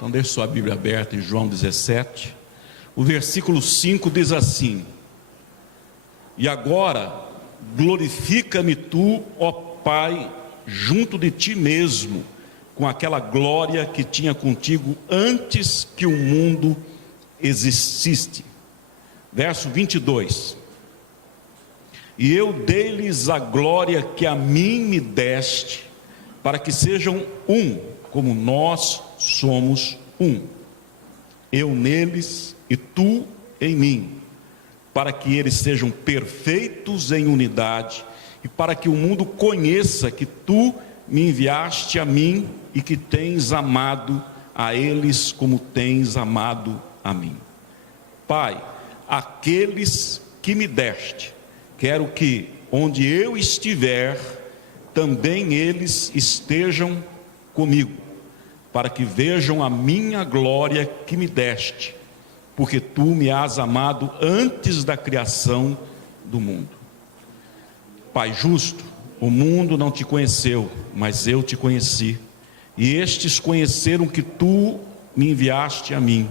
Então deixe sua Bíblia aberta em João 17. O versículo 5 diz assim: E agora glorifica-me tu, ó Pai, junto de ti mesmo, com aquela glória que tinha contigo antes que o mundo existisse. Verso 22. E eu dei-lhes a glória que a mim me deste, para que sejam um, como nós somos um. Eu neles e tu em mim, para que eles sejam perfeitos em unidade, e para que o mundo conheça que tu me enviaste a mim e que tens amado a eles como tens amado a mim. Pai, aqueles que me deste, quero que onde eu estiver, também eles estejam comigo, para que vejam a minha glória que me deste, porque tu me has amado antes da criação do mundo. Pai justo, o mundo não te conheceu, mas eu te conheci, e estes conheceram que tu me enviaste a mim,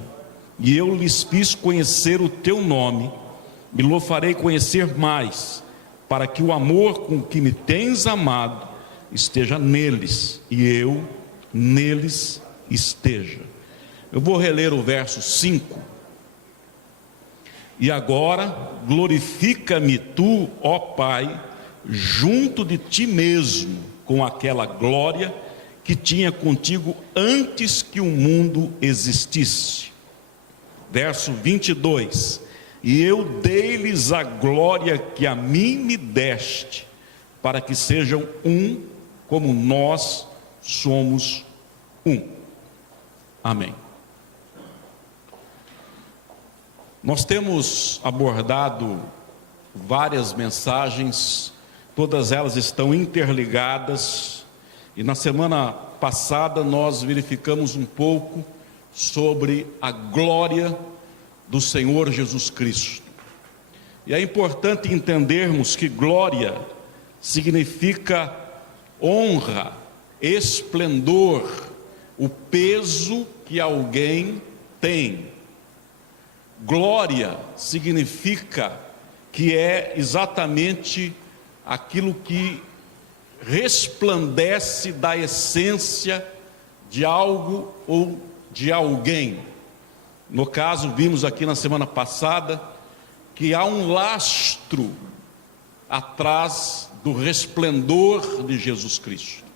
e eu lhes fiz conhecer o teu nome, e lo farei conhecer mais, para que o amor com que me tens amado esteja neles, e eu neles esteja. Eu vou reler o verso 5. E agora glorifica-me tu, ó Pai, junto de ti mesmo, com aquela glória que tinha contigo antes que o mundo existisse. Verso 22. E eu dei-lhes a glória que a mim me deste, para que sejam um, como nós somos um. Amém. Nós temos abordado várias mensagens, todas elas estão interligadas, e na semana passada nós verificamos um pouco sobre a glória do Senhor Jesus Cristo. E é importante entendermos que glória significa honra, esplendor, o peso que alguém tem. Glória significa que é exatamente aquilo que resplandece da essência de algo ou de alguém. No caso, vimos aqui na semana passada que há um lastro atrás do resplendor de Jesus Cristo.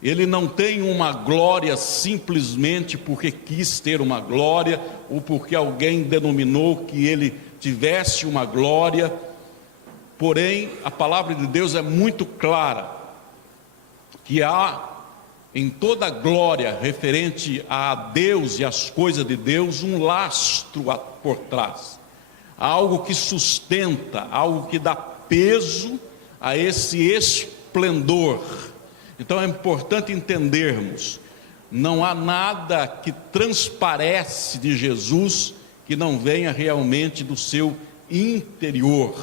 Ele não tem uma glória simplesmente porque quis ter uma glória, ou porque alguém denominou que ele tivesse uma glória. Porém, a palavra de Deus é muito clara, que há em toda a glória referente a Deus e às coisas de Deus, um lastro por trás, algo que sustenta, algo que dá peso a esse esplendor. Então é importante entendermos, não há nada que transparece de Jesus que não venha realmente do seu interior.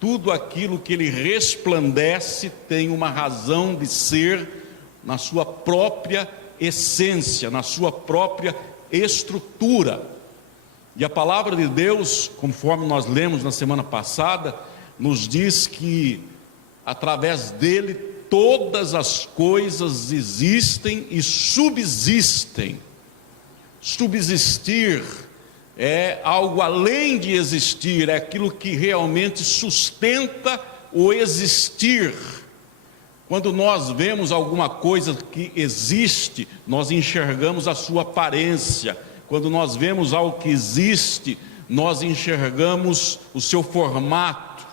Tudo aquilo que ele resplandece tem uma razão de ser na sua própria essência, na sua própria estrutura. E a palavra de Deus, conforme nós lemos na semana passada, nos diz que através dele todas as coisas existem e subsistem. Subsistir é algo além de existir, é aquilo que realmente sustenta o existir. Quando nós vemos alguma coisa que existe, nós enxergamos a sua aparência. Quando nós vemos algo que existe, nós enxergamos o seu formato,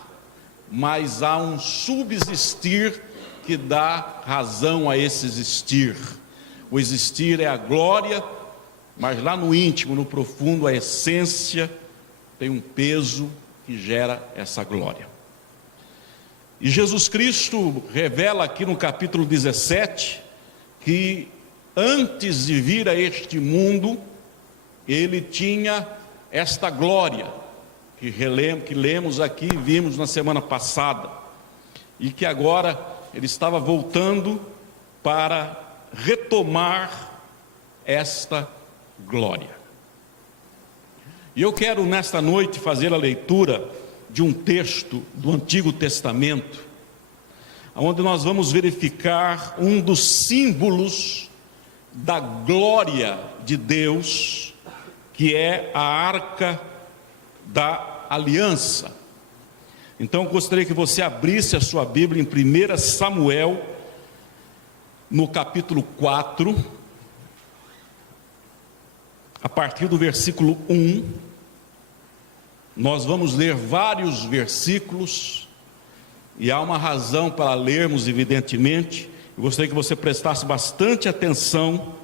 mas há um subsistir que dá razão a esse existir. O existir é a glória, mas lá no íntimo, no profundo, a essência tem um peso que gera essa glória. E Jesus Cristo revela aqui no capítulo 17, que antes de vir a este mundo, ele tinha esta glória, que lemos aqui e vimos na semana passada, e que agora ele estava voltando para retomar esta glória. E eu quero nesta noite fazer a leitura de um texto do Antigo Testamento, onde nós vamos verificar um dos símbolos da glória de Deus, que é a Arca da Aliança. Então eu gostaria que você abrisse a sua Bíblia em 1 Samuel, no capítulo 4, a partir do versículo 1, nós vamos ler vários versículos, e há uma razão para lermos, evidentemente. Eu gostaria que você prestasse bastante atenção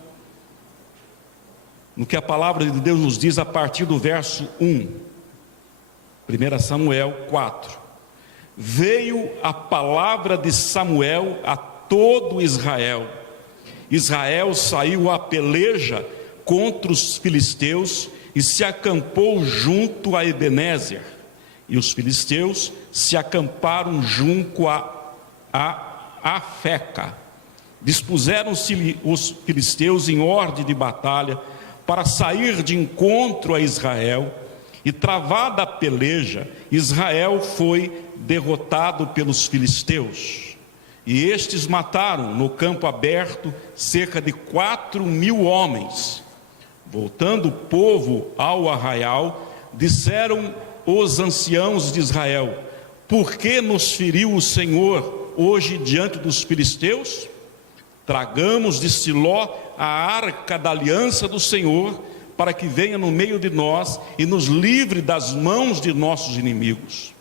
no que a palavra de Deus nos diz a partir do verso 1, 1 Samuel 4. Veio a palavra de Samuel a todo Israel. Israel saiu à peleja contra os filisteus e se acampou junto a Ebenezer, e os filisteus se acamparam junto a Afeca. Dispuseram-se os filisteus em ordem de batalha para sair de encontro a Israel, e travada a peleja, Israel foi derrotado pelos filisteus, e estes mataram no campo aberto cerca de 4.000 homens. Voltando o povo ao arraial, disseram os anciãos de Israel: por que nos feriu o Senhor hoje diante dos filisteus? Tragamos de Siló a arca da aliança do Senhor, para que venha no meio de nós e nos livre das mãos de nossos inimigos.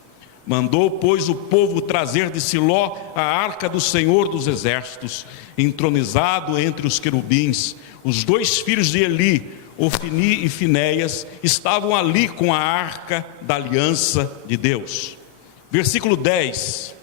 Mandou, pois, o povo trazer de Siló a arca do Senhor dos exércitos, entronizado entre os querubins. Os dois filhos de Eli, Ofni e Finéias, estavam ali com a arca da aliança de Deus. Versículo 10.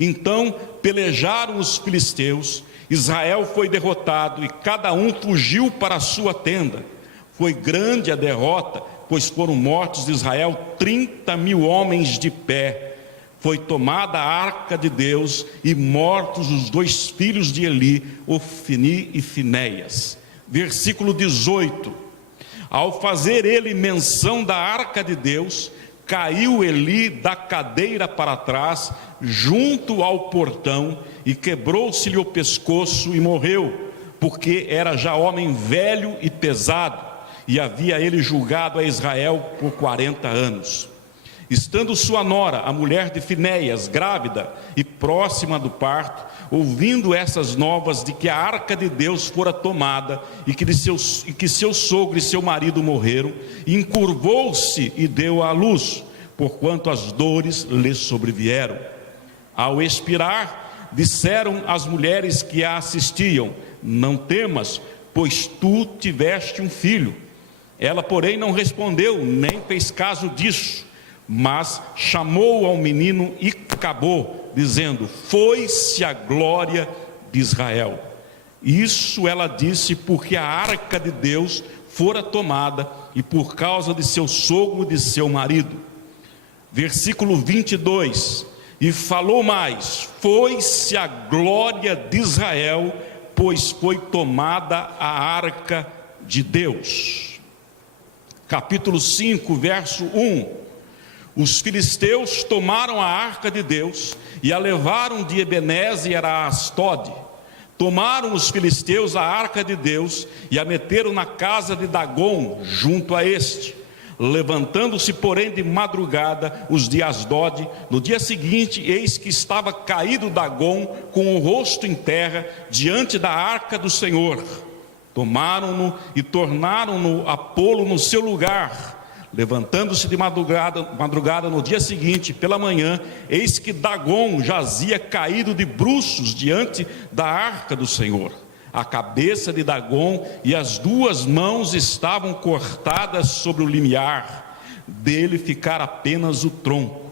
Então pelejaram os filisteus, Israel foi derrotado e cada um fugiu para a sua tenda. Foi grande a derrota, pois foram mortos de Israel 30.000 homens de pé. Foi tomada a arca de Deus e mortos os dois filhos de Eli, Ofni e Finéias. Versículo 18. Ao fazer ele menção da arca de Deus, caiu Eli da cadeira para trás, junto ao portão, e quebrou-se-lhe o pescoço e morreu, porque era já homem velho e pesado, e havia ele julgado a Israel por 40 anos. Estando sua nora, a mulher de Finéias, grávida e próxima do parto, ouvindo essas novas de que a arca de Deus fora tomada e que seu sogro e seu marido morreram, encurvou-se e deu à luz, porquanto as dores lhe sobrevieram. Ao expirar, disseram as mulheres que a assistiam: não temas, pois tu tiveste um filho. Ela, porém, não respondeu, nem fez caso disso, mas chamou ao menino e acabou, dizendo: foi-se a glória de Israel. Isso ela disse porque a arca de Deus fora tomada e por causa de seu sogro e de seu marido. Versículo 22. E falou mais: foi-se a glória de Israel, pois foi tomada a arca de Deus. Capítulo 5, verso 1. Os filisteus tomaram a arca de Deus e a levaram de Ebenezer a Astode. Tomaram os filisteus a arca de Deus e a meteram na casa de Dagom, junto a este. Levantando-se, porém, de madrugada os de Asdode, no dia seguinte, eis que estava caído Dagom com o rosto em terra diante da arca do Senhor. Tomaram-no e tornaram-no a pô-lo no seu lugar. Levantando-se de madrugada no dia seguinte, pela manhã, eis que Dagom jazia caído de bruços diante da arca do Senhor. A cabeça de Dagom e as duas mãos estavam cortadas sobre o limiar, dele ficara apenas o tronco.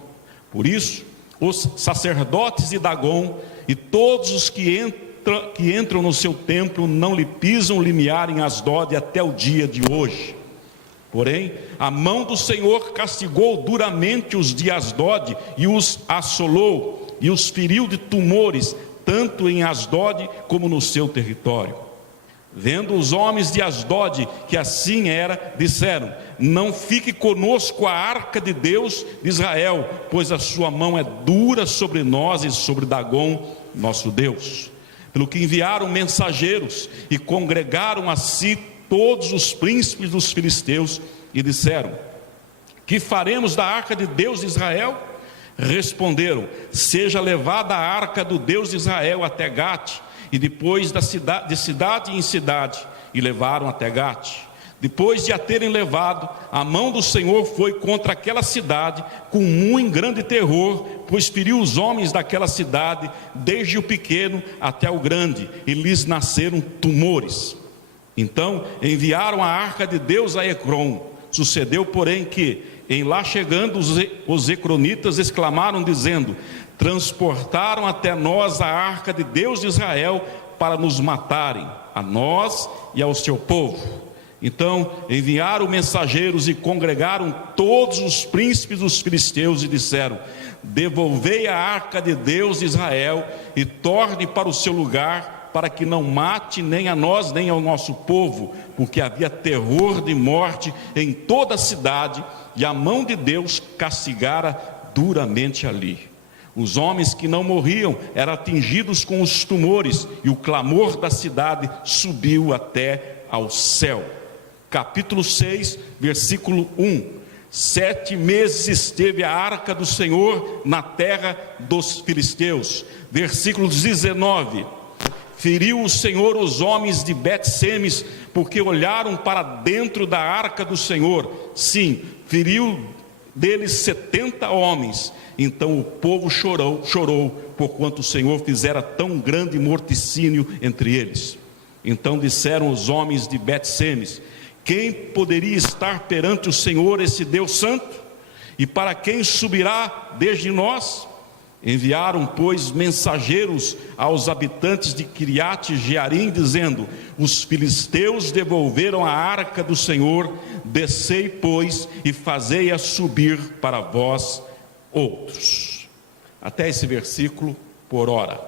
Por isso, os sacerdotes de Dagom e todos os que entram no seu templo não lhe pisam o limiar em Asdode até o dia de hoje. Porém, a mão do Senhor castigou duramente os de Asdode e os assolou e os feriu de tumores, tanto em Asdode como no seu território. Vendo os homens de Asdod que assim era, disseram: não fique conosco a arca de Deus de Israel, pois a sua mão é dura sobre nós e sobre Dagom, nosso Deus. Pelo que enviaram mensageiros e congregaram a si todos os príncipes dos filisteus e disseram: que faremos da arca de Deus de Israel? Responderam: seja levada a arca do Deus de Israel até Gate, e depois de cidade em cidade, e levaram até Gate. Depois de a terem levado, a mão do Senhor foi contra aquela cidade com muito grande terror, pois feriu os homens daquela cidade, desde o pequeno até o grande, e lhes nasceram tumores. Então enviaram a arca de Deus a Ecrom. Sucedeu, porém, que, em lá chegando, os ecronitas exclamaram, dizendo: transportaram até nós a arca de Deus de Israel para nos matarem, a nós e ao seu povo. Então enviaram mensageiros e congregaram todos os príncipes dos filisteus e disseram: devolvei a arca de Deus de Israel e torne para o seu lugar, para que não mate nem a nós nem ao nosso povo, porque havia terror de morte em toda a cidade, e a mão de Deus castigara duramente ali. Os homens que não morriam eram atingidos com os tumores, e o clamor da cidade subiu até ao céu. Capítulo 6, versículo 1. 7 meses esteve a arca do Senhor na terra dos filisteus. Versículo 19. Feriu o Senhor os homens de Bet-Semes, porque olharam para dentro da arca do Senhor. Sim, feriu deles 70 homens. Então o povo chorou, porquanto o Senhor fizera tão grande morticínio entre eles. Então disseram os homens de Bet-Semes: quem poderia estar perante o Senhor, esse Deus santo? E para quem subirá desde nós? Enviaram, pois, mensageiros aos habitantes de Quiriate-Jearim, dizendo: os filisteus devolveram a arca do Senhor, descei, pois, e fazei-a subir para vós outros. Até esse versículo por hora.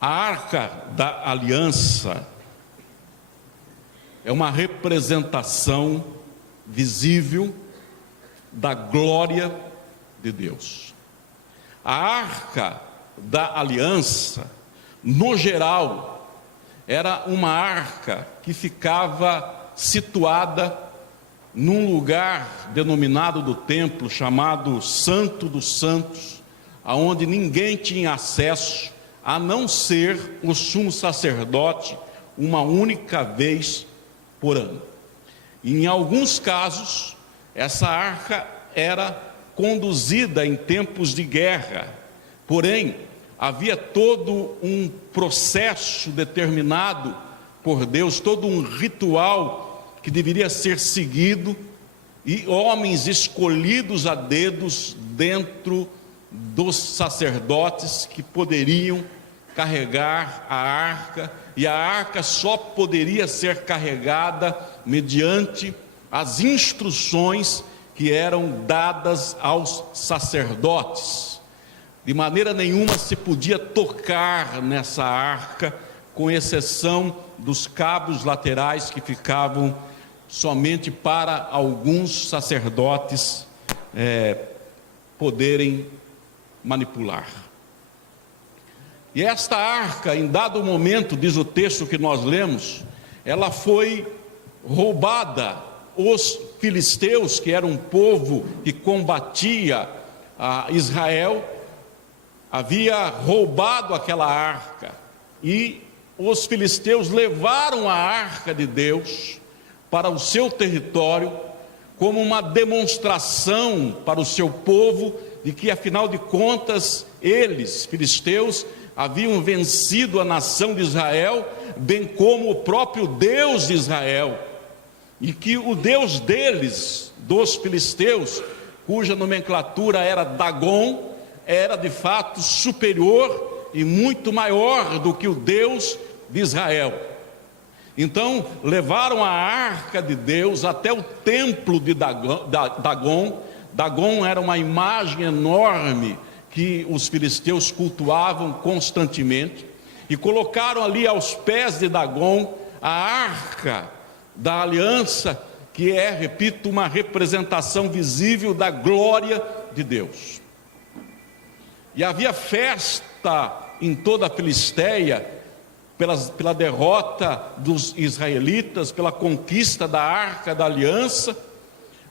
A arca da aliança é uma representação visível da glória de Deus. A arca da aliança, no geral, era uma arca que ficava situada num lugar denominado do templo, chamado Santo dos Santos, aonde ninguém tinha acesso, a não ser o sumo sacerdote, uma única vez por ano. E em alguns casos, essa arca era conduzida em tempos de guerra, porém, havia todo um processo determinado por Deus, todo um ritual que deveria ser seguido, e homens escolhidos a dedos dentro dos sacerdotes que poderiam carregar a arca, e a arca só poderia ser carregada mediante as instruções que eram dadas aos sacerdotes. De maneira nenhuma se podia tocar nessa arca, com exceção dos cabos laterais que ficavam somente para alguns sacerdotes poderem manipular. E esta arca, em dado momento, diz o texto que nós lemos, ela foi roubada. Os filisteus, que era um povo que combatia a Israel, havia roubado aquela arca, e os filisteus levaram a arca de Deus para o seu território, como uma demonstração para o seu povo, de que afinal de contas, eles, filisteus, haviam vencido a nação de Israel, bem como o próprio Deus de Israel, e que o Deus deles, dos filisteus, cuja nomenclatura era Dagom, era de fato superior e muito maior do que o Deus de Israel. Então levaram a arca de Deus até o templo de Dagom. Dagom era uma imagem enorme que os filisteus cultuavam constantemente, e colocaram ali aos pés de Dagom a arca da aliança, que é, repito, uma representação visível da glória de Deus. E havia festa em toda a Filisteia, pela derrota dos israelitas, pela conquista da arca da aliança.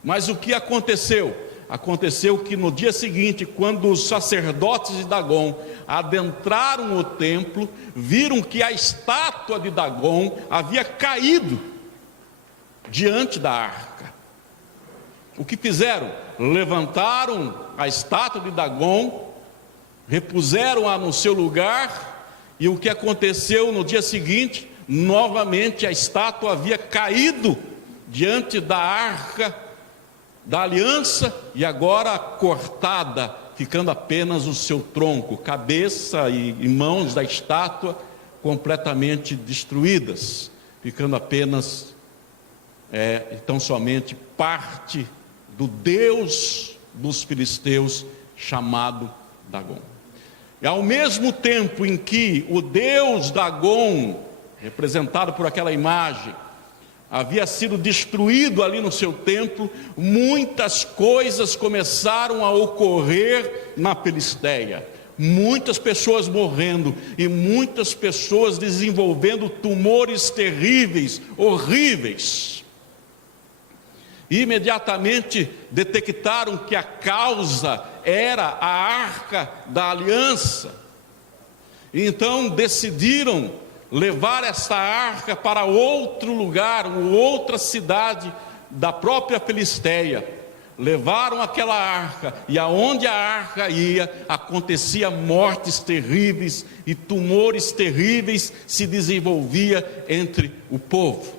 Mas o que aconteceu? Aconteceu que no dia seguinte, quando os sacerdotes de Dagom adentraram o templo, viram que a estátua de Dagom havia caído diante da arca. O que fizeram? Levantaram a estátua de Dagom, repuseram-a no seu lugar, e o que aconteceu no dia seguinte? Novamente a estátua havia caído diante da arca da aliança, e agora cortada, ficando apenas o seu tronco, cabeça e mãos da estátua completamente destruídas, ficando apenas tão somente parte do Deus dos filisteus, chamado Dagom. E ao mesmo tempo em que o Deus Dagom, representado por aquela imagem, havia sido destruído ali no seu templo, muitas coisas começaram a ocorrer na Filisteia. Muitas pessoas morrendo e muitas pessoas desenvolvendo tumores terríveis, horríveis. Imediatamente detectaram que a causa era a arca da aliança. Então decidiram levar essa arca para outro lugar, outra cidade da própria Filisteia. Levaram aquela arca, e aonde a arca ia, acontecia mortes terríveis e tumores terríveis se desenvolvia entre o povo.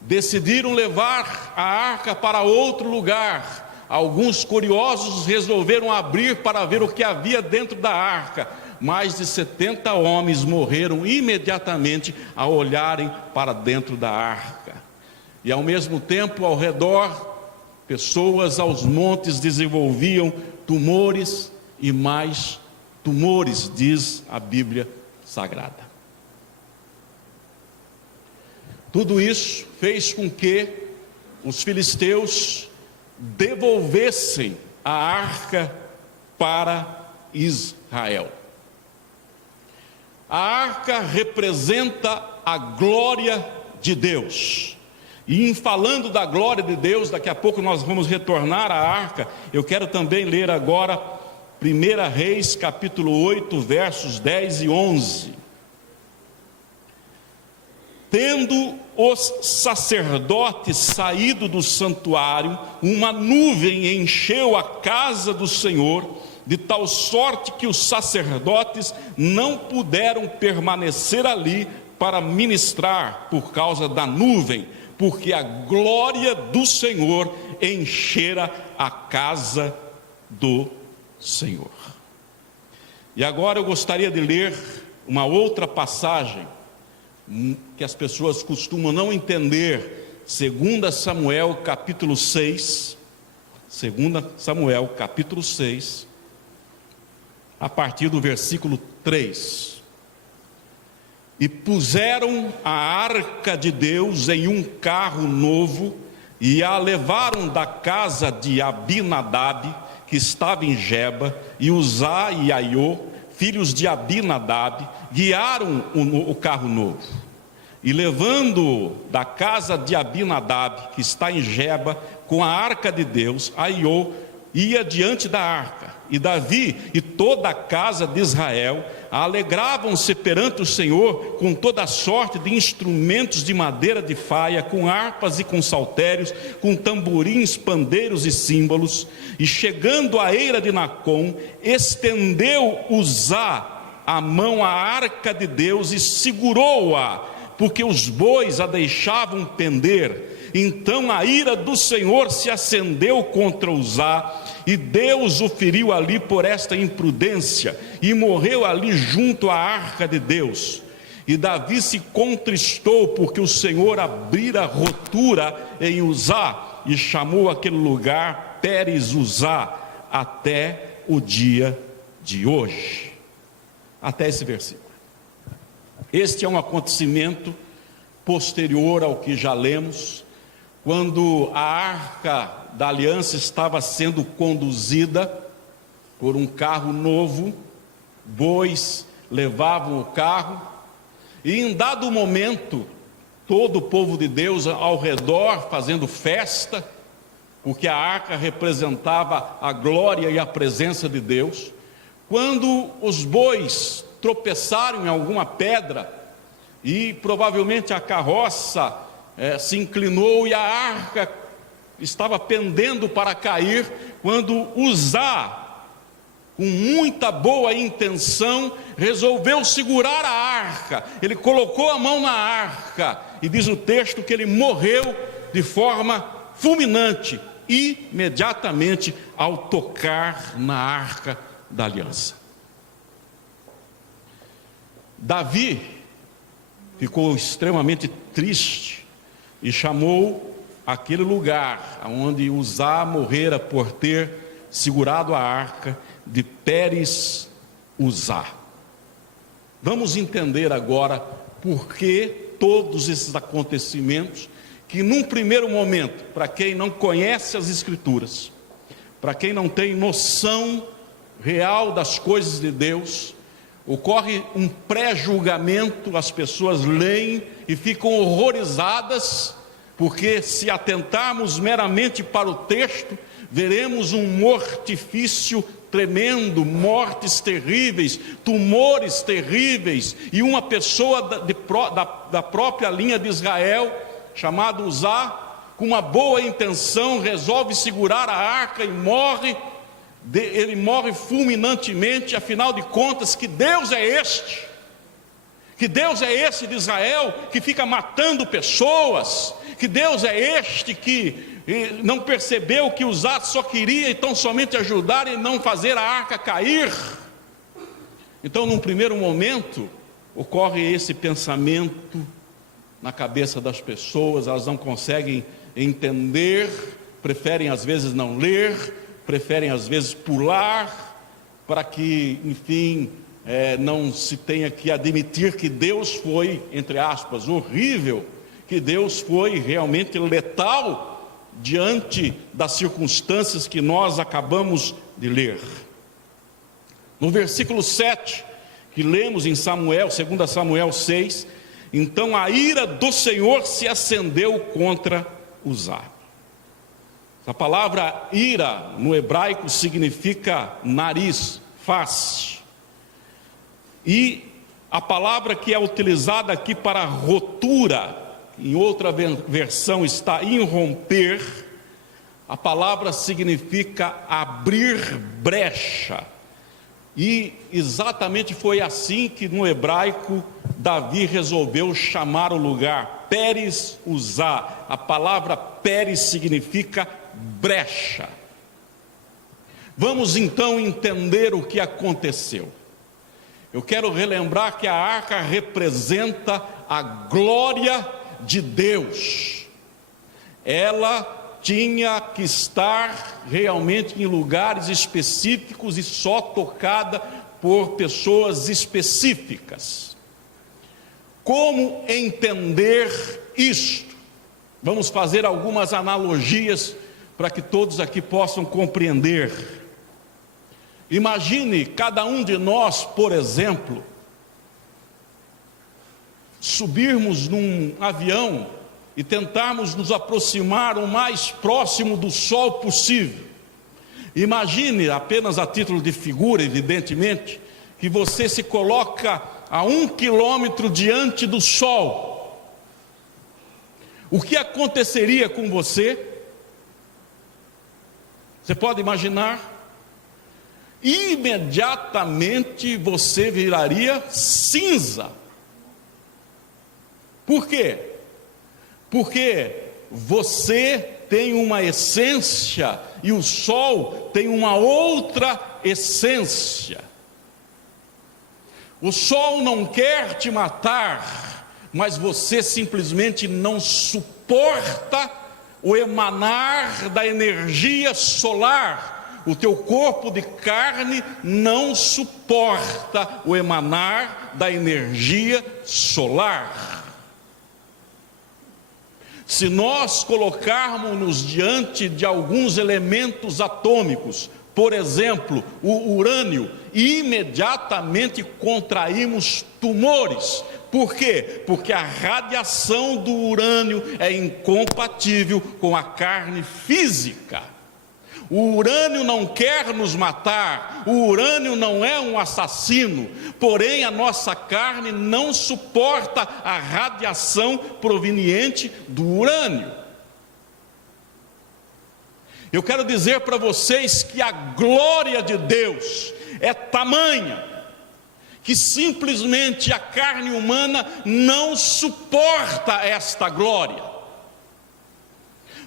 Decidiram levar a arca para outro lugar. Alguns curiosos resolveram abrir para ver o que havia dentro da arca. Mais de 70 homens morreram imediatamente ao olharem para dentro da arca. E ao mesmo tempo, ao redor, pessoas aos montes desenvolviam tumores e mais tumores, diz a Bíblia Sagrada. Tudo isso fez com que os filisteus devolvessem a arca para Israel. A arca representa a glória de Deus. E em falando da glória de Deus, daqui a pouco nós vamos retornar à arca. Eu quero também ler agora 1 Reis capítulo 8, versos 10 e 11. Tendo os sacerdotes saído do santuário, uma nuvem encheu a casa do Senhor, de tal sorte que os sacerdotes não puderam permanecer ali para ministrar por causa da nuvem, porque a glória do Senhor enchera a casa do Senhor. E agora eu gostaria de ler uma outra passagem que as pessoas costumam não entender. 2 Samuel capítulo 6, 2 Samuel capítulo 6, a partir do versículo 3. E puseram a arca de Deus em um carro novo, e a levaram da casa de Abinadab, que estava em Geba, e Uzá e Aiô, filhos de Abinadab, guiaram o carro novo. E levando da casa de Abinadab, que está em Geba, com a arca de Deus, Aiô ia diante da arca. E Davi e toda a casa de Israel alegravam-se perante o Senhor com toda a sorte de instrumentos de madeira de faia, com harpas e com saltérios, com tamborins, pandeiros e símbolos. E chegando à eira de Nacom, estendeu Uzá a mão à arca de Deus e segurou-a, porque os bois a deixavam pender. Então a ira do Senhor se acendeu contra Uzá, e Deus o feriu ali por esta imprudência, e morreu ali junto à arca de Deus. E Davi se contristou, porque o Senhor abrira rotura em Uzá, e chamou aquele lugar Pérez Uzá, até o dia de hoje. Até esse versículo. Este é um acontecimento posterior ao que já lemos, quando a arca da aliança estava sendo conduzida por um carro novo, bois levavam o carro, e em dado momento, todo o povo de Deus ao redor fazendo festa, porque a arca representava a glória e a presença de Deus. Quando os bois tropeçaram em alguma pedra, e provavelmente a carroça se inclinou e a arca estava pendendo para cair, quando Uzá, com muita boa intenção, resolveu segurar a arca. Ele colocou a mão na arca, e diz o texto que ele morreu de forma fulminante, imediatamente ao tocar na arca da aliança. Davi ficou extremamente triste e chamou aquele lugar onde Uzá morrera por ter segurado a arca de Pérez Uzá. Vamos entender agora por que todos esses acontecimentos, que num primeiro momento, para quem não conhece as Escrituras, para quem não tem noção real das coisas de Deus, ocorre um pré-julgamento, as pessoas leem e ficam horrorizadas, porque se atentarmos meramente para o texto, veremos um mortifício tremendo, mortes terríveis, tumores terríveis, e uma pessoa da própria linha de Israel, chamado Uzá, com uma boa intenção, resolve segurar a arca e morre. Ele morre fulminantemente. Afinal de contas, que Deus é este? Que Deus é esse de Israel que fica matando pessoas? Que Deus é este que não percebeu que Uzá só queria então somente ajudar e não fazer a arca cair? Então, num primeiro momento, ocorre esse pensamento na cabeça das pessoas. Elas não conseguem entender, preferem às vezes não ler, preferem às vezes pular, para que, enfim, não se tenha que admitir que Deus foi, entre aspas, horrível, que Deus foi realmente letal diante das circunstâncias que nós acabamos de ler. No versículo 7, que lemos em Samuel, 2 Samuel 6, então a ira do Senhor se acendeu contra Uzá. A palavra ira no hebraico significa nariz, face. E a palavra que é utilizada aqui para rotura, em outra versão está irromper, a palavra significa abrir brecha. E exatamente foi assim que no hebraico Davi resolveu chamar o lugar, Pérez Uzá. A palavra Pérez significa brecha. Vamos então entender o que aconteceu. Eu quero relembrar que a arca representa a glória de Deus. Ela tinha que estar realmente em lugares específicos e só tocada por pessoas específicas. Como entender isto? Vamos fazer algumas analogias para que todos aqui possam compreender. Imagine cada um de nós, por exemplo, subirmos num avião e tentarmos nos aproximar o mais próximo do sol possível. Imagine, apenas a título de figura, evidentemente, que você se coloca a 1 quilômetro diante do sol. O que aconteceria com você? Você pode imaginar? Imediatamente você viraria cinza. Por quê? Porque você tem uma essência e o sol tem uma outra essência. O sol não quer te matar, mas você simplesmente não suporta o emanar da energia solar. o teu corpo de carne não suporta o emanar da energia solar. Se nós colocarmos-nos diante de alguns elementos atômicos, por exemplo, o urânio, imediatamente contraímos tumores. Por quê? Porque a radiação do urânio é incompatível com a carne física. O urânio não quer nos matar, o urânio não é um assassino, porém a nossa carne não suporta a radiação proveniente do urânio. Eu quero dizer para vocês que a glória de Deus é tamanha, que simplesmente a carne humana não suporta esta glória.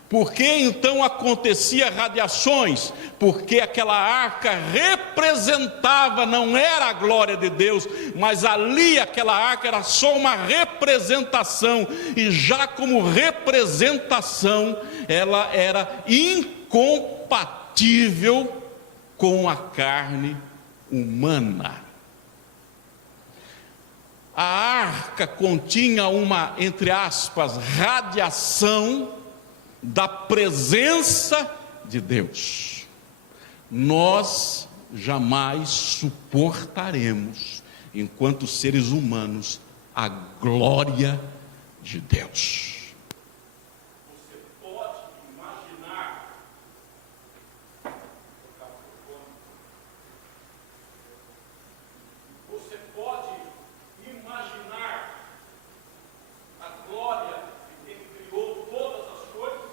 Por que então acontecia radiações? Porque aquela arca representava, não era a glória de Deus, mas ali aquela arca era só uma representação, e já como representação, ela era incompatível com a carne humana. A arca continha uma, entre aspas, radiação da presença de Deus. Nós jamais suportaremos, enquanto seres humanos, a glória de Deus. Você pode imaginar a glória de quem criou todas as coisas?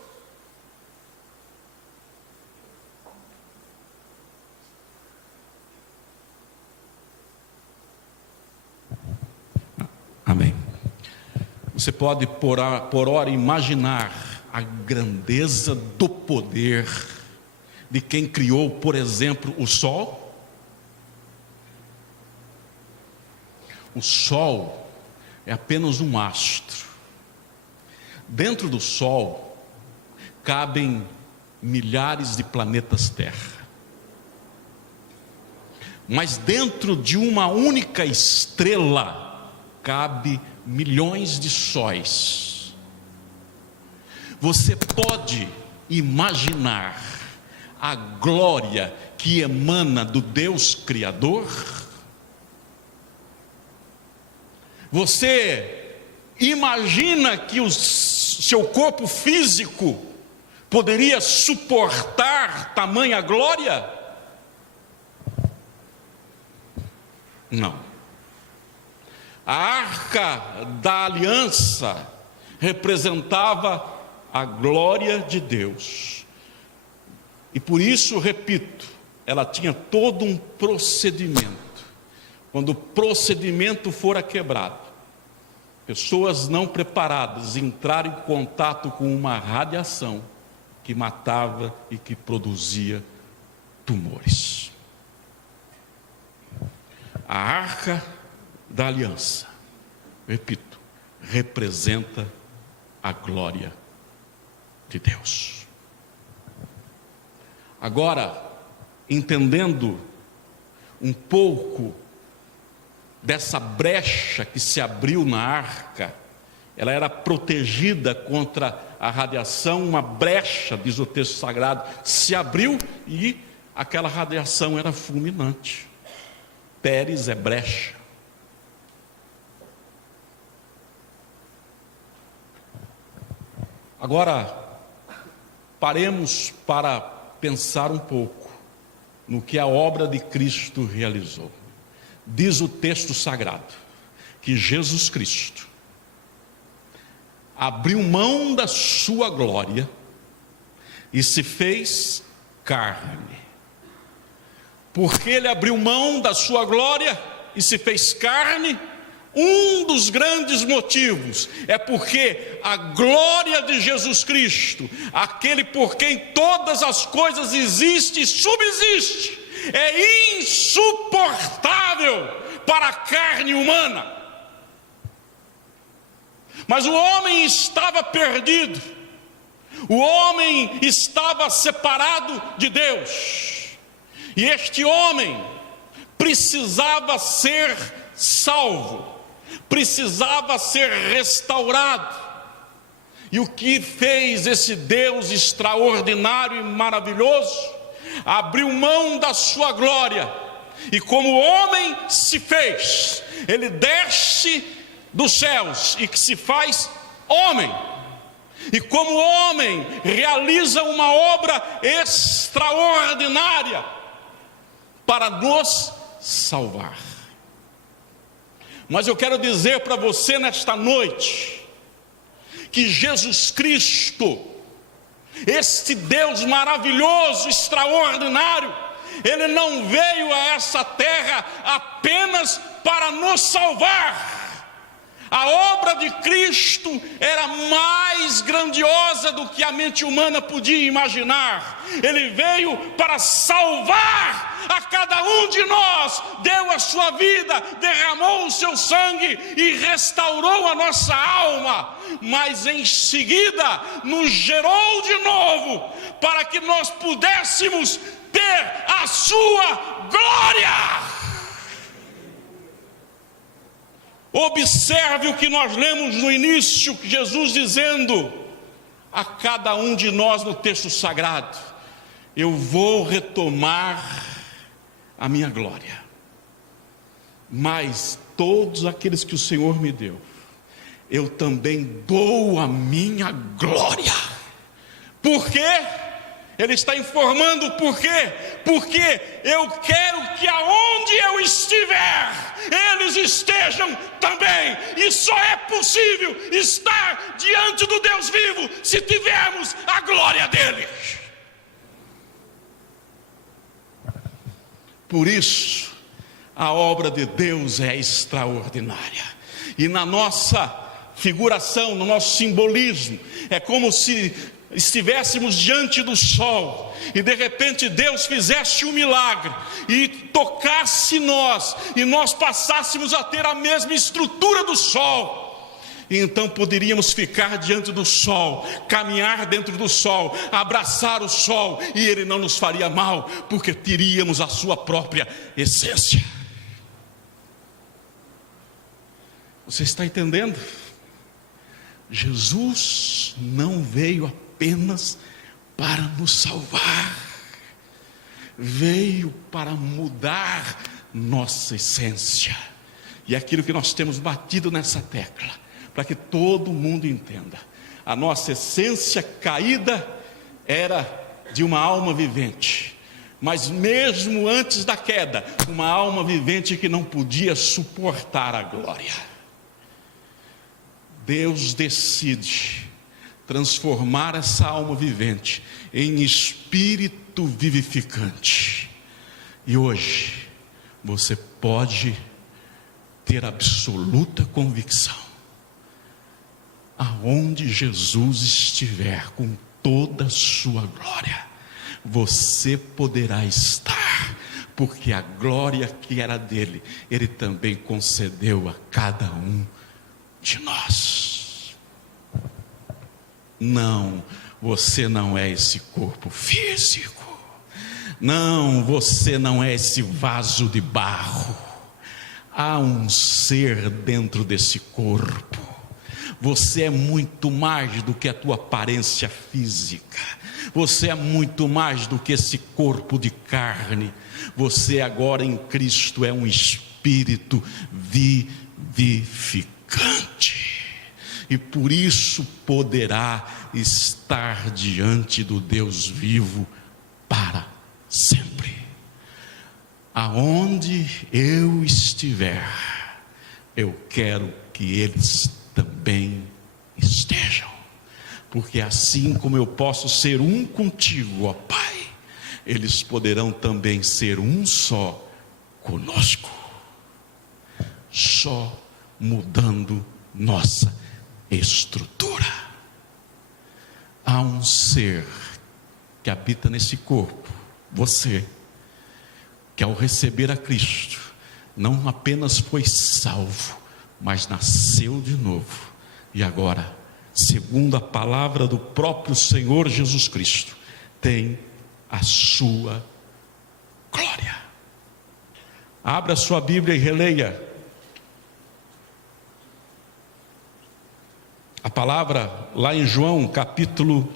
Amém. Você pode por hora imaginar a grandeza do poder de quem criou, por exemplo, o sol? O sol é apenas um astro. Dentro do sol cabem milhares de planetas Terra. Mas dentro de uma única estrela cabe milhões de sóis. Você pode imaginar a glória que emana do Deus Criador? Você imagina que o seu corpo físico poderia suportar tamanha glória? Não. A arca da aliança representava a glória de Deus. E por isso, repito, ela tinha todo um procedimento. Quando o procedimento fora quebrado, pessoas não preparadas entraram em contato com uma radiação que matava e que produzia tumores. A arca da aliança, repito, representa a glória de Deus. Agora, entendendo um pouco dessa brecha que se abriu na arca, ela era protegida contra a radiação, uma brecha, diz o texto sagrado, se abriu e aquela radiação era fulminante. Pérez é brecha. Agora, paremos para pensar um pouco no que a obra de Cristo realizou. Diz o texto sagrado que Jesus Cristo abriu mão da sua glória e se fez carne. Porque ele abriu mão da sua glória e se fez carne, um dos grandes motivos é porque a glória de Jesus Cristo, aquele por quem todas as coisas existem e subsistem, é insuportável para a carne humana. Mas o homem estava perdido, o homem estava separado de Deus. E este homem precisava ser salvo, precisava ser restaurado. E o que fez esse Deus extraordinário e maravilhoso? Abriu mão da sua glória, e como homem se fez. Ele desce dos céus e que se faz homem, e como homem realiza uma obra extraordinária para nos salvar. Mas eu quero dizer para você nesta noite, que Jesus Cristo, este Deus maravilhoso, extraordinário, Ele não veio a essa terra apenas para nos salvar. A obra de Cristo era mais grandiosa do que a mente humana podia imaginar. Ele veio para salvar a cada um de nós, deu a sua vida, derramou o seu sangue e restaurou a nossa alma, mas em seguida nos gerou de novo, para que nós pudéssemos ter a sua glória. Observe o que nós lemos no início, Jesus dizendo a cada um de nós no texto sagrado: eu vou retomar a minha glória, mas todos aqueles que o Senhor me deu, eu também dou a minha glória. Por quê? Ele está informando por quê? Porque eu quero que aonde eu estiver, eles estejam também. E só é possível estar diante do Deus vivo se tivermos a glória dele. Por isso, a obra de Deus é extraordinária. E na nossa figuração, no nosso simbolismo, é como se estivéssemos diante do sol e de repente Deus fizesse um milagre e tocasse nós, e nós passássemos a ter a mesma estrutura do sol. E então poderíamos ficar diante do sol, caminhar dentro do sol, abraçar o sol, e ele não nos faria mal, porque teríamos a sua própria essência. Você está entendendo? Jesus não veio apenas para nos salvar, veio para mudar nossa essência. E aquilo que nós temos batido nessa tecla, para que todo mundo entenda: a nossa essência caída era de uma alma vivente, mas mesmo antes da queda, uma alma vivente que não podia suportar a glória. Deus decide transformar essa alma vivente em espírito vivificante. E hoje você pode ter absoluta convicção: aonde Jesus estiver com toda a sua glória, você poderá estar, porque a glória que era dele, ele também concedeu a cada um de nós. Não, você não é esse corpo físico. Não, você não é esse vaso de barro. Há um ser dentro desse corpo. Você é muito mais do que a tua aparência física. Você é muito mais do que esse corpo de carne. Você agora em Cristo é um espírito vivificante. E por isso poderá estar diante do Deus vivo para sempre. Aonde eu estiver, eu quero que eles também estejam, porque assim como eu posso ser um contigo, ó Pai, eles poderão também ser um só conosco, só mudando nossa estrutura. Há um ser que habita nesse corpo, você, que ao receber a Cristo, não apenas foi salvo, mas nasceu de novo, e agora, segundo a palavra do próprio Senhor Jesus Cristo, tem a sua glória. Abra sua Bíblia e releia a palavra lá em João capítulo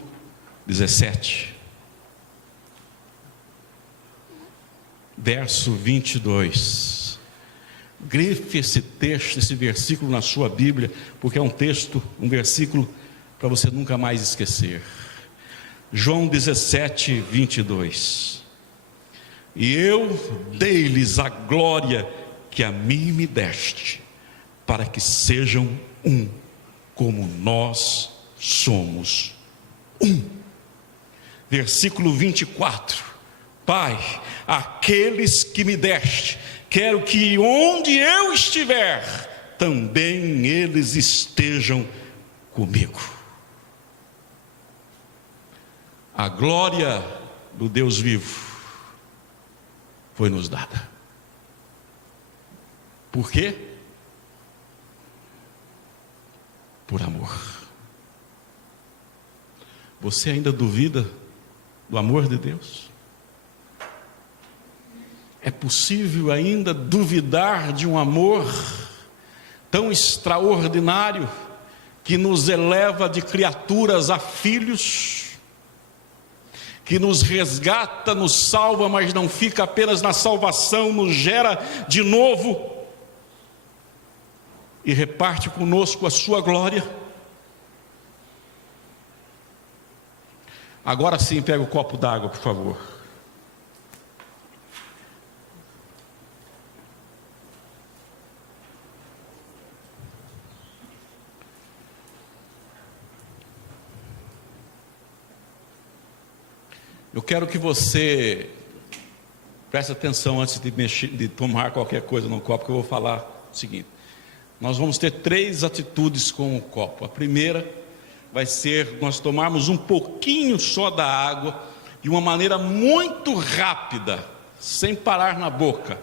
17, verso 22. Grife esse texto, esse versículo na sua Bíblia, porque é um texto, um versículo para você nunca mais esquecer. João 17, 22. E eu dei-lhes a glória que a mim me deste, para que sejam um, como nós somos um. Versículo 24. Pai, aqueles que me deste, quero que onde eu estiver, também eles estejam comigo. A glória do Deus vivo foi nos dada. Por quê? Por amor. Você ainda duvida do amor de Deus? É possível ainda duvidar de um amor tão extraordinário que nos eleva de criaturas a filhos, que nos resgata, nos salva, mas não fica apenas na salvação, nos gera de novo e reparte conosco a sua glória? Agora sim, pega o copo d'água, por favor. Eu quero que você preste atenção antes de tomar qualquer coisa no copo, que eu vou falar o seguinte. Nós vamos ter 3 atitudes com o copo. A primeira vai ser nós tomarmos um pouquinho só da água, de uma maneira muito rápida, sem parar na boca.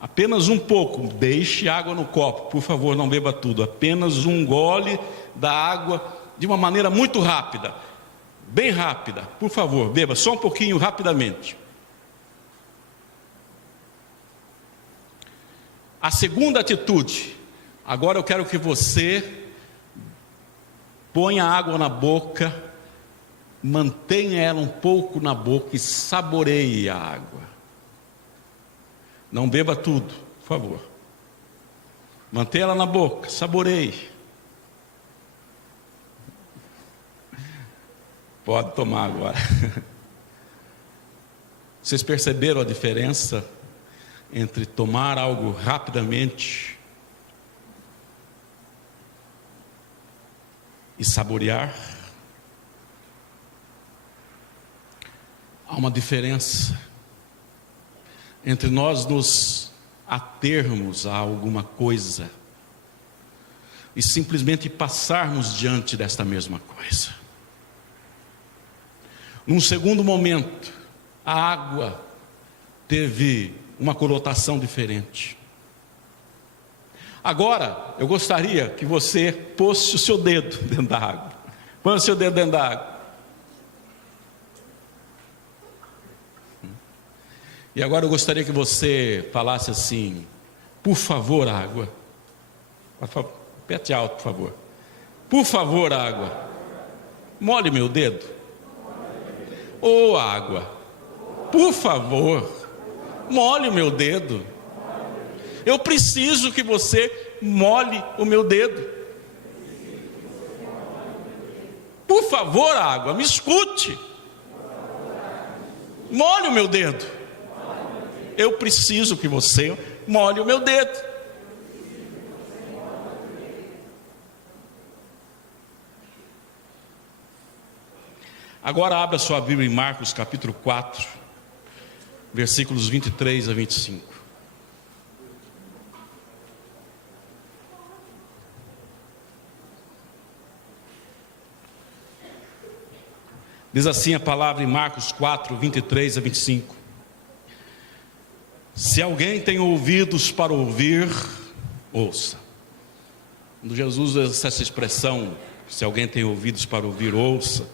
Apenas um pouco, deixe água no copo, por favor, não beba tudo. Apenas um gole da água, de uma maneira muito rápida. Bem rápida, por favor, beba só um pouquinho rapidamente. A segunda atitude, agora eu quero que você ponha a água na boca, mantenha ela um pouco na boca e saboreie a água. Não beba tudo, por favor. Mantenha ela na boca, saboreie. Pode tomar agora. Vocês perceberam a diferença entre tomar algo rapidamente e saborear? Há uma diferença entre nós nos atermos a alguma coisa e simplesmente passarmos diante desta mesma coisa. Num segundo momento, a água teve uma conotação diferente. Agora, eu gostaria que você pôsse o seu dedo dentro da água. Põe o seu dedo dentro da água. E agora eu gostaria que você falasse assim: por favor, água. Aperte alto, por favor. Por favor, água, molhe meu dedo. Ô água, por favor, molhe o meu dedo. Eu preciso que você molhe o meu dedo. Por favor, água, me escute. Molhe o meu dedo. Eu preciso que você molhe o meu dedo. Agora abra sua Bíblia em Marcos capítulo 4, versículos 23 a 25. Diz assim a palavra em Marcos 4, 23 a 25. Se alguém tem ouvidos para ouvir, ouça. Quando Jesus usa essa expressão, se alguém tem ouvidos para ouvir, ouça,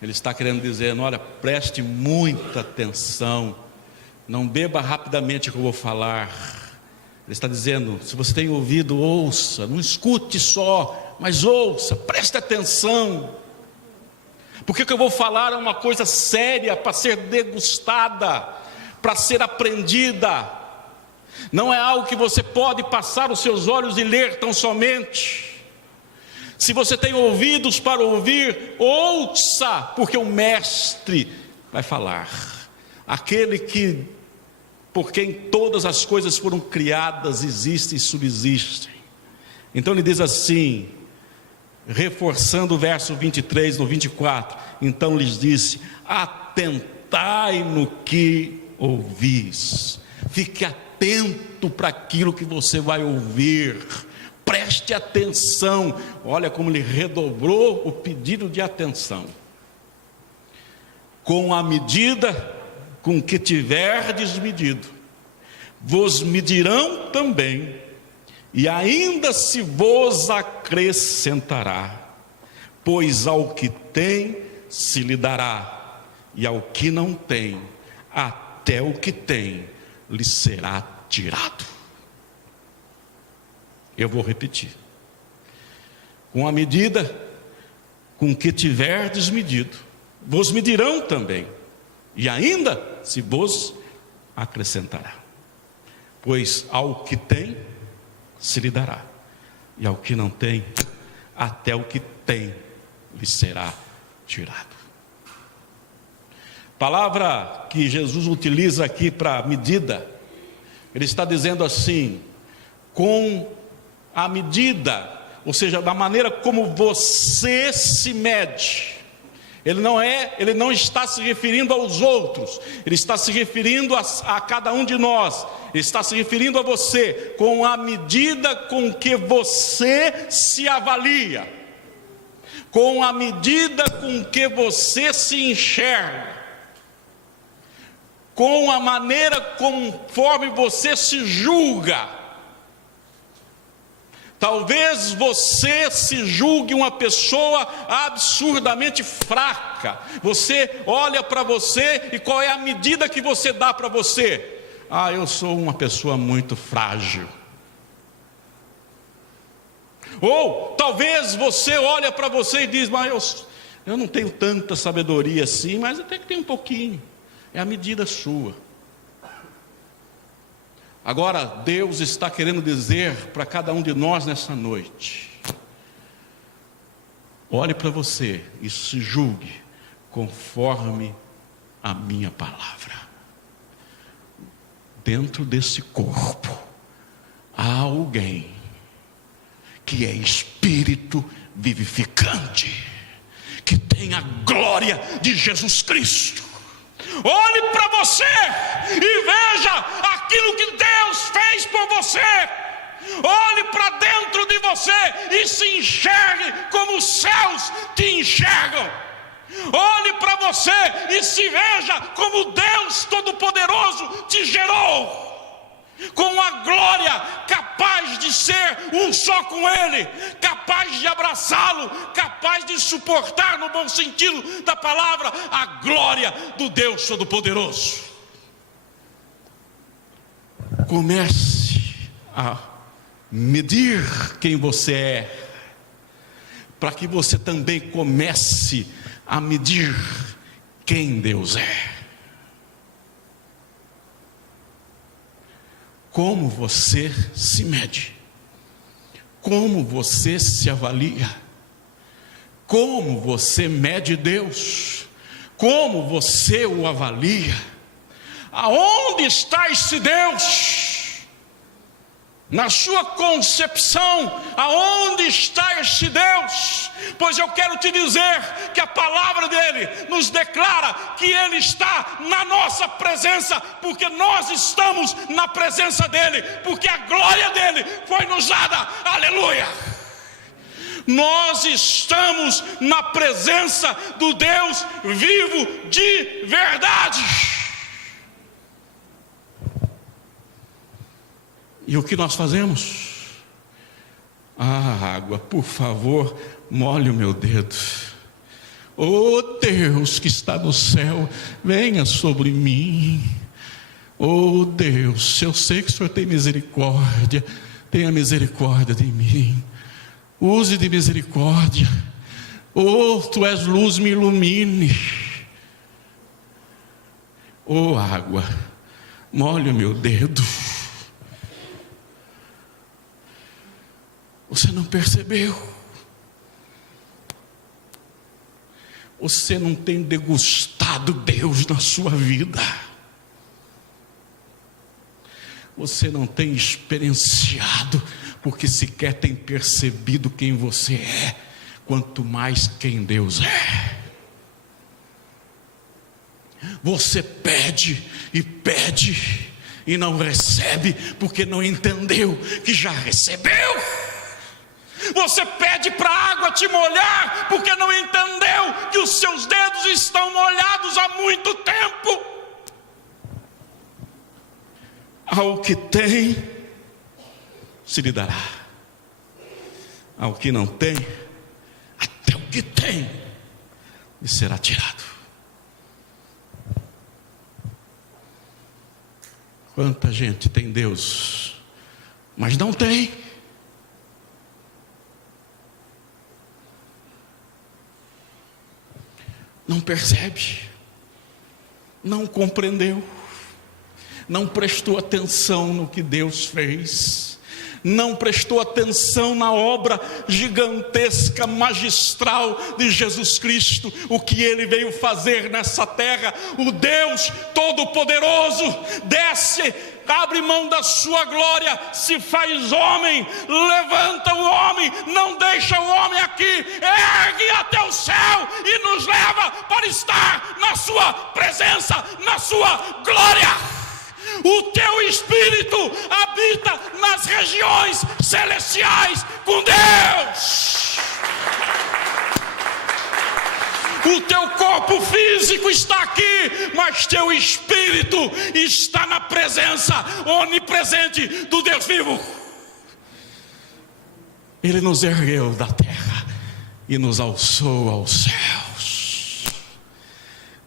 ele está querendo dizer: olha, preste muita atenção Não beba rapidamente o que eu vou falar. Ele está dizendo, se você tem ouvido, ouça, não escute só, mas ouça, preste atenção. Porque o que eu vou falar é uma coisa séria para ser degustada, para ser aprendida. Não é algo que você pode passar os seus olhos e ler tão somente. Se você tem ouvidos para ouvir, ouça, porque o mestre vai falar. Aquele que, por quem todas as coisas foram criadas, existem e subsistem. Então ele diz assim, reforçando o verso 23 no 24, então lhes disse, atentai no que ouvis, fique atento para aquilo que você vai ouvir, preste atenção. Olha como ele redobrou o pedido de atenção. Com a medida com que tiverdes medido, vos medirão também, e ainda se vos acrescentará, pois ao que tem se lhe dará, e ao que não tem, até o que tem lhe será tirado. Eu vou repetir. Com a medida com que tiverdes medido, vos medirão também, e ainda se vos acrescentará, pois ao que tem se lhe dará, e ao que não tem, até o que tem lhe será tirado. Palavra que Jesus utiliza aqui para medida, ele está dizendo assim, com a medida, ou seja, da maneira como você se mede. Ele não está se referindo aos outros, ele está se referindo a cada um de nós, ele está se referindo a você, com a medida com que você se avalia, com a medida com que você se enxerga, com a maneira conforme você se julga. Talvez você se julgue uma pessoa absurdamente fraca. Você olha para você e qual é a medida que você dá para você? Ah, eu sou uma pessoa muito frágil. Ou talvez você olha para você e diz, mas eu não tenho tanta sabedoria assim, mas até que tem um pouquinho. É a medida sua. Agora, Deus está querendo dizer para cada um de nós nessa noite, olhe para você e se julgue conforme a minha palavra. Dentro desse corpo, há alguém que é espírito vivificante, que tem a glória de Jesus Cristo. Olhe para você e veja aquilo que Deus fez por você. Olhe para dentro de você e se enxergue como os céus te enxergam. Olhe para você e se veja como Deus Todo-Poderoso te gerou, com a glória, capaz de ser um só com Ele, capaz de abraçá-lo, capaz de suportar, no bom sentido da palavra, a glória do Deus Todo-Poderoso. Comece a medir quem você é, para que você também comece a medir quem Deus é. Como você se mede? Como você se avalia? Como você mede Deus? Como você o avalia? Aonde está esse Deus? Na sua concepção, aonde está este Deus? Pois eu quero te dizer que a palavra dele nos declara que ele está na nossa presença, porque nós estamos na presença dele, porque a glória dele foi nos dada, aleluia. Nós estamos na presença do Deus vivo de verdade. E o que nós fazemos? Ah, água, por favor, molhe o meu dedo. Oh Deus que está no céu, venha sobre mim. Oh Deus, eu sei que o Senhor tem misericórdia, tenha misericórdia de mim, use de misericórdia. Oh, Tu és luz, me ilumine. Oh água, molhe o meu dedo. Você não percebeu? Você não tem degustado Deus na sua vida. Você não tem experienciado, porque sequer tem percebido quem você é, quanto mais quem Deus é. Você pede e não recebe, porque não entendeu que já recebeu. Você pede para a água te molhar, porque não entendeu que os seus dedos estão molhados há muito tempo. Ao que tem, se lhe dará. Ao que não tem, até o que tem lhe será tirado. Quanta gente tem Deus, mas não tem. Não percebe, não compreendeu, não prestou atenção no que Deus fez, não prestou atenção na obra gigantesca, magistral de Jesus Cristo, o que Ele veio fazer nessa terra. O Deus Todo-Poderoso desce, abre mão da sua glória, se faz homem, levanta o homem, não deixa o homem aqui, ergue até o céu e nos leva para estar na sua presença, na sua glória. O teu espírito habita nas regiões celestiais com Deus. O teu corpo físico está aqui, mas teu espírito está na presença onipresente do Deus vivo. Ele nos ergueu da terra e nos alçou aos céus.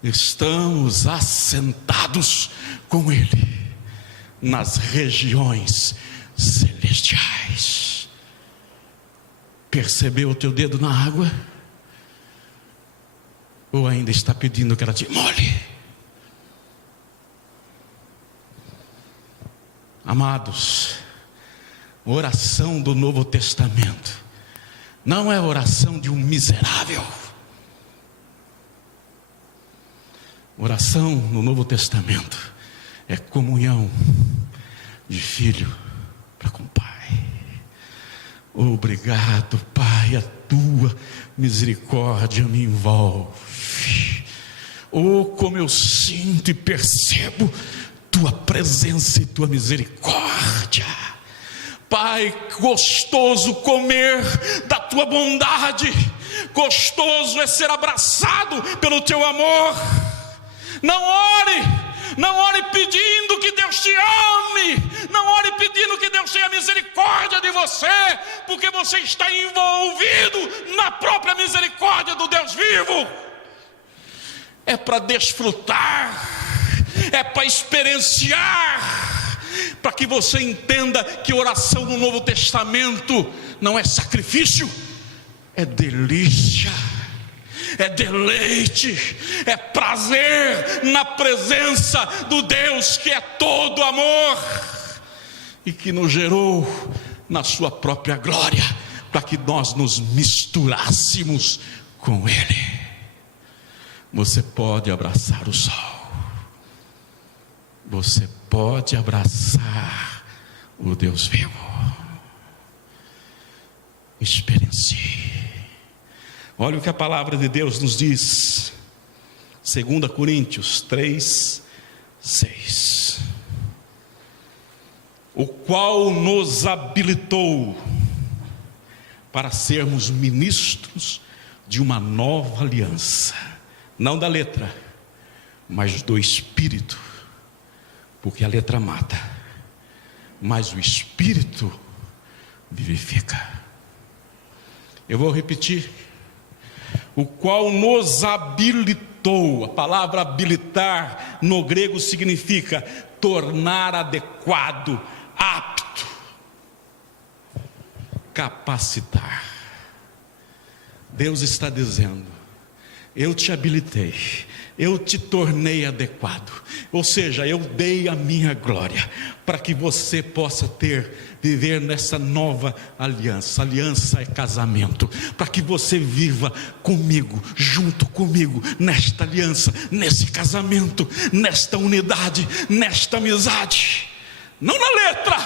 Estamos assentados com Ele nas regiões celestiais. Percebeu o teu dedo na água? Ou ainda está pedindo que ela te molhe? Amados, oração do Novo Testamento não é oração de um miserável. Oração no Novo Testamento é comunhão de filho para com o Pai. Obrigado, Pai, a tua misericórdia me envolve. Oh, como eu sinto e percebo tua presença e tua misericórdia. Pai, gostoso comer da tua bondade, gostoso é ser abraçado pelo teu amor. Não ore pedindo que Deus te ame, não ore pedindo que Deus tenha misericórdia de você, porque você está envolvido na própria misericórdia do Deus vivo. É para desfrutar, é para experienciar, para que você entenda que oração no Novo Testamento não é sacrifício, é delícia, é deleite, é prazer na presença do Deus que é todo amor e que nos gerou na sua própria glória, para que nós nos misturássemos com Ele. Você pode abraçar o sol, você pode abraçar o Deus vivo. Experiencie. Olha o que a palavra de Deus nos diz, 2 Coríntios 3, 6. O qual nos habilitou para sermos ministros de uma nova aliança, não da letra, mas do Espírito, porque a letra mata, mas o Espírito vivifica. Eu vou repetir. O qual nos habilitou. A palavra habilitar no grego significa tornar adequado, apto, capacitar. Deus está dizendo: eu te habilitei, eu te tornei adequado, ou seja, eu dei a minha glória, para que você possa viver nessa nova aliança. Aliança é casamento, para que você viva comigo, junto comigo, nesta aliança, nesse casamento, nesta unidade, nesta amizade, não na letra,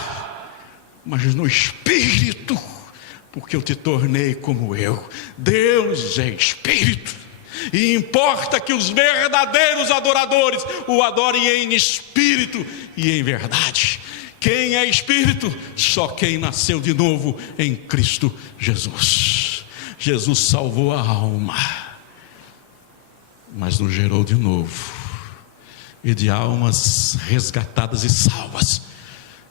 mas no espírito, porque eu te tornei como eu. Deus é espírito, e importa que os verdadeiros adoradores o adorem em espírito e em verdade. Quem é espírito? Só quem nasceu de novo em Cristo Jesus. Jesus salvou a alma, mas nos gerou de novo, e de almas resgatadas e salvas,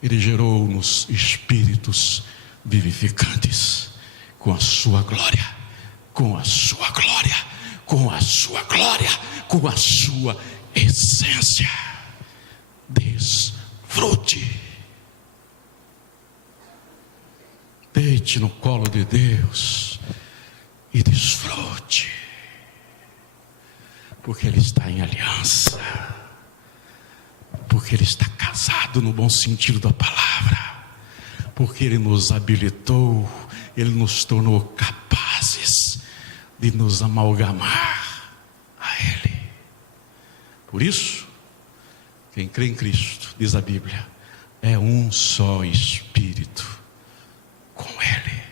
Ele gerou-nos espíritos vivificantes, com a sua glória, com a sua glória, com a sua glória, com a sua essência. Desfrute, deite no colo de Deus e desfrute, porque Ele está em aliança, porque Ele está casado no bom sentido da palavra, porque Ele nos habilitou, Ele nos tornou capazes de nos amalgamar a Ele. Por isso, quem crê em Cristo, diz a Bíblia, é um só Espírito com Ele.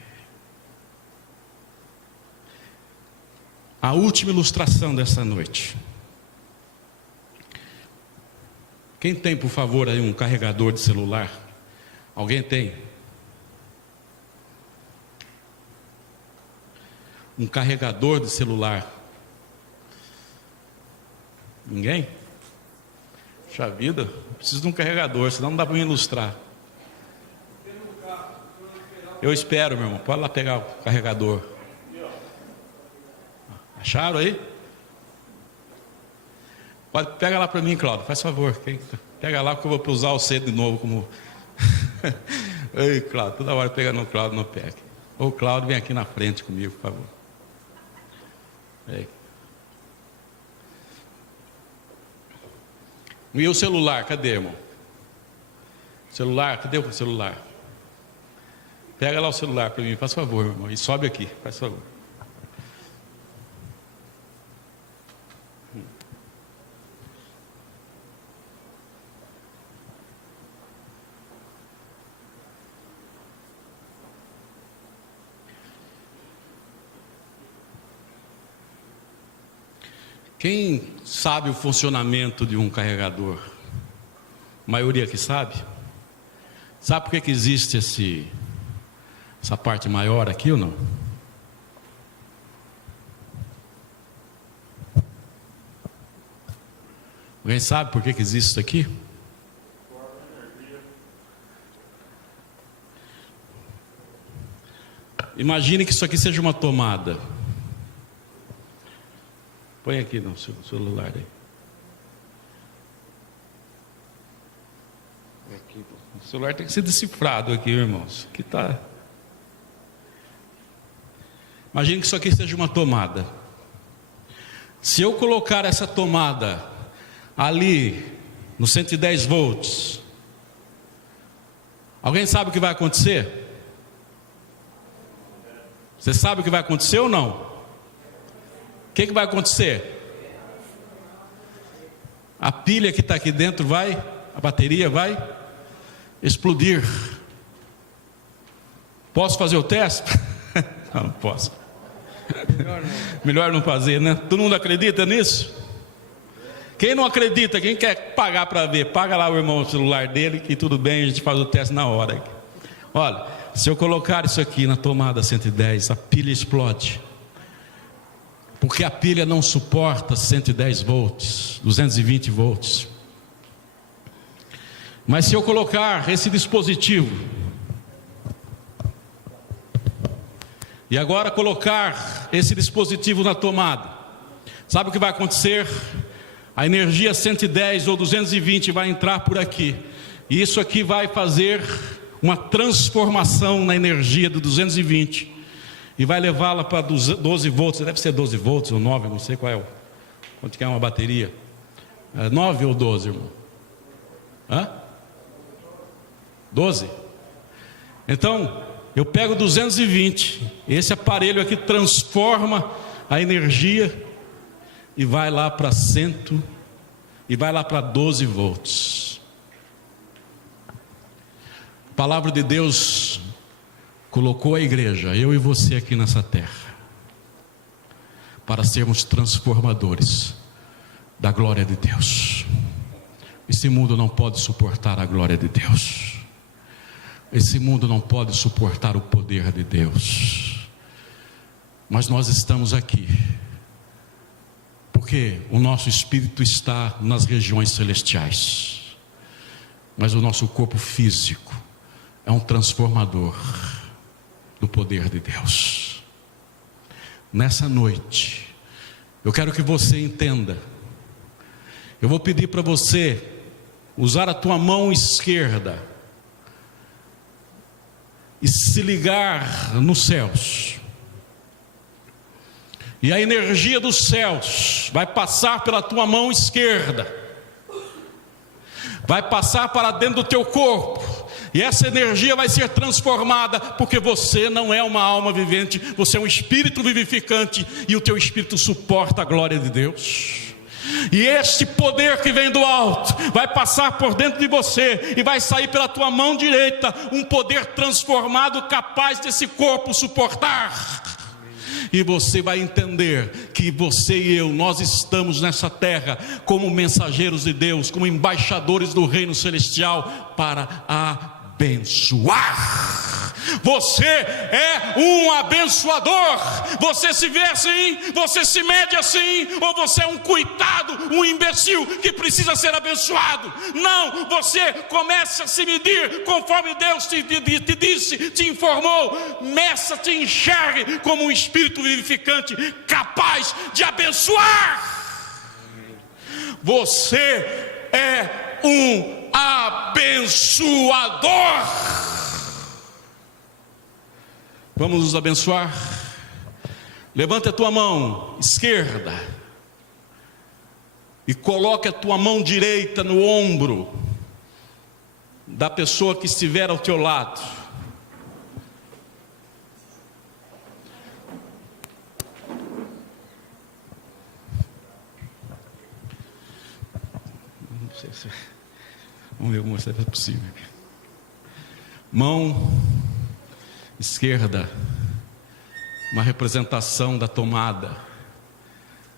A última ilustração dessa noite. Quem tem, por favor, aí um carregador de celular? Alguém tem? Um carregador de celular? Ninguém? Puxa vida, preciso de um carregador, senão não dá para me ilustrar. Eu espero, meu irmão, pode lá pegar o carregador. Acharam aí? Pega lá para mim, Cláudio, faz favor. Pega lá que eu vou usar o cedo de novo como... Ei, Cláudio, toda hora pega no Cláudio, não pega. Ô Cláudio, vem aqui na frente comigo, por favor. Ei. E o celular, cadê, irmão? Celular, cadê o celular? Pega lá o celular para mim, faz favor, meu irmão, e sobe aqui, faz favor. Quem sabe o funcionamento de um carregador? A maioria que sabe? Sabe por que existe essa parte maior aqui ou não? Alguém sabe por que existe isso aqui? Imagine que isso aqui seja uma tomada. Põe aqui no seu celular aí. Aqui, o celular tem que ser decifrado aqui, irmãos. Aqui tá. Imagine que isso aqui seja uma tomada. Se eu colocar essa tomada ali no 110 volts, alguém sabe o que vai acontecer? Você sabe o que vai acontecer ou não? O que vai acontecer? A pilha que está aqui dentro a bateria vai explodir. Posso fazer o teste? Não posso. Melhor não fazer, né? Todo mundo acredita nisso? Quem não acredita, quem quer pagar para ver, paga lá o irmão o celular dele, que tudo bem, a gente faz o teste na hora. Olha, se eu colocar isso aqui na tomada 110, a pilha explode. Porque a pilha não suporta 110 volts, 220 volts. Mas se eu colocar esse dispositivo, e agora colocar esse dispositivo na tomada, sabe o que vai acontecer? A energia 110 ou 220 vai entrar por aqui. E isso aqui vai fazer uma transformação na energia do 220. E vai levá-la para 12 volts. Deve ser 12 volts ou 9, não sei qual é. Quanto que é uma bateria? 9 ou 12, irmão? 12? Então, eu pego 220. Esse aparelho aqui transforma a energia e vai lá para 100 e vai lá para 12 volts. A palavra de Deus colocou a igreja, eu e você aqui nessa terra, para sermos transformadores da glória de Deus. Esse mundo não pode suportar a glória de Deus. Esse mundo não pode suportar o poder de Deus. Mas nós estamos aqui porque o nosso espírito está nas regiões celestiais, mas o nosso corpo físico é um transformador do poder de Deus. Nessa noite, eu quero que você entenda. Eu vou pedir para você usar a tua mão esquerda e se ligar nos céus. E a energia dos céus vai passar pela tua mão esquerda, vai passar para dentro do teu corpo, e essa energia vai ser transformada, porque você não é uma alma vivente, você é um espírito vivificante, e o teu espírito suporta a glória de Deus. E este poder que vem do alto vai passar por dentro de você e vai sair pela tua mão direita, um poder transformado capaz desse corpo suportar. E você vai entender que você e eu, nós estamos nessa terra como mensageiros de Deus, como embaixadores do reino celestial, para abençoar. Você é um abençoador. Você se vê assim, você se mede assim, ou você é um coitado, um imbecil que precisa ser abençoado? Não, você começa a se medir conforme Deus te disse, te informou. Meça, te enxergue como um espírito vivificante capaz de abençoar. Você é um abençoador. Vamos nos abençoar? Levanta a tua mão esquerda e coloque a tua mão direita no ombro da pessoa que estiver ao teu lado. Vamos ver como isso é possível. Mão esquerda, uma representação da tomada.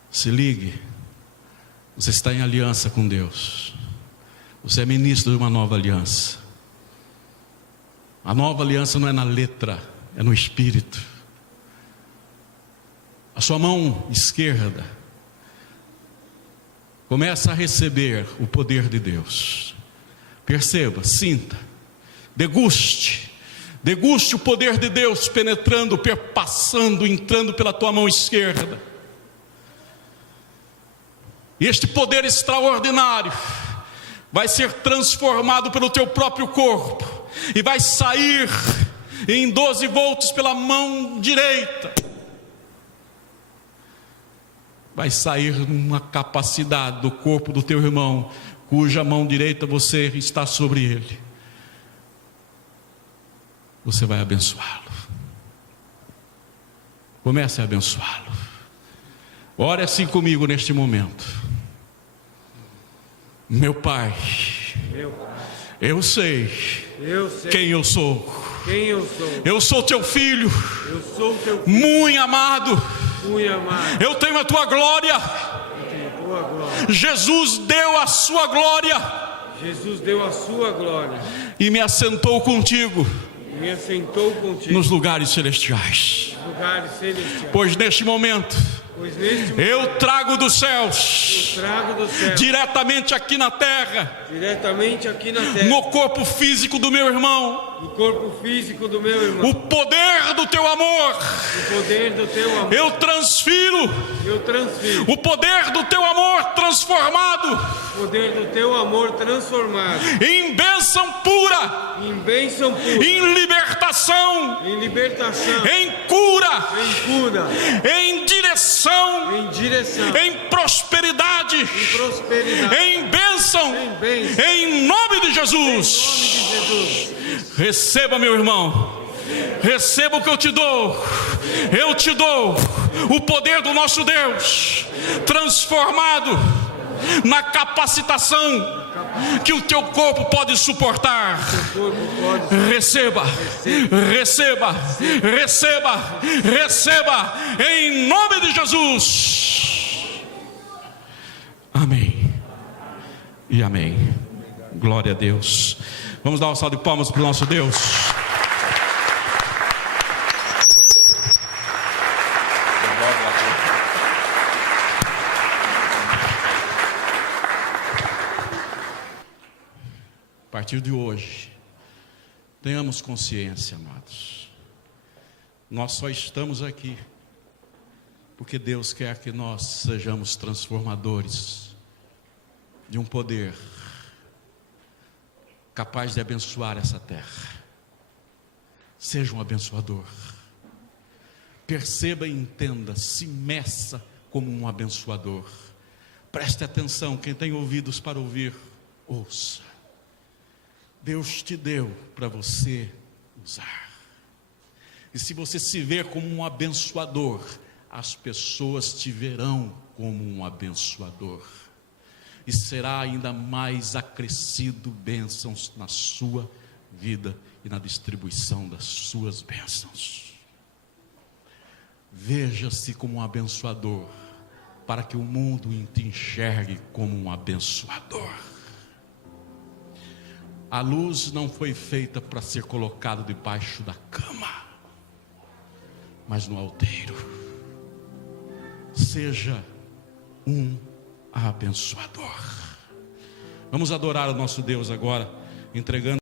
Se ligue, você está em aliança com Deus. Você é ministro de uma nova aliança. A nova aliança não é na letra, é no espírito. A sua mão esquerda começa a receber o poder de Deus. Perceba, sinta, deguste o poder de Deus penetrando, perpassando, entrando pela tua mão esquerda. E este poder extraordinário vai ser transformado pelo teu próprio corpo e vai sair em 12 volts pela mão direita. Vai sair numa capacidade do corpo do teu irmão, cuja mão direita você está sobre ele. Você vai abençoá-lo. Comece a abençoá-lo. Ore assim comigo neste momento. Meu Pai, eu sei quem eu sou. Eu sou teu filho, muito amado. Eu tenho a tua glória. Jesus deu a sua glória. E me assentou contigo nos lugares celestiais. lugares celestiais. Pois neste momento eu trago dos céus, diretamente aqui na terra, no corpo físico do meu irmão, o poder do teu amor. Eu transfiro o poder do teu amor transformado em bênção pura, em libertação, em cura, em direção, em prosperidade, em bênção, em nome de Jesus. Receba, meu irmão, receba o que eu te dou o poder do nosso Deus, transformado na capacitação que o teu corpo pode suportar. Receba, receba, receba, receba, em nome de Jesus. Amém e amém. Glória a Deus. Vamos dar uma salva de palmas para o nosso Deus. A partir de hoje, tenhamos consciência, amados, nós só estamos aqui porque Deus quer que nós sejamos transformadores de um poder capaz de abençoar essa terra. Seja um abençoador. Perceba e entenda, se meça como um abençoador. Preste atenção, quem tem ouvidos para ouvir, ouça. Deus te deu para você usar. E se você se ver como um abençoador, as pessoas te verão como um abençoador. E será ainda mais acrescido bênçãos na sua vida e na distribuição das suas bênçãos. Veja-se como um abençoador, para que o mundo te enxergue como um abençoador. A luz não foi feita para ser colocada debaixo da cama, mas no alteiro. Seja um abençoador. Vamos adorar o nosso Deus agora, entregando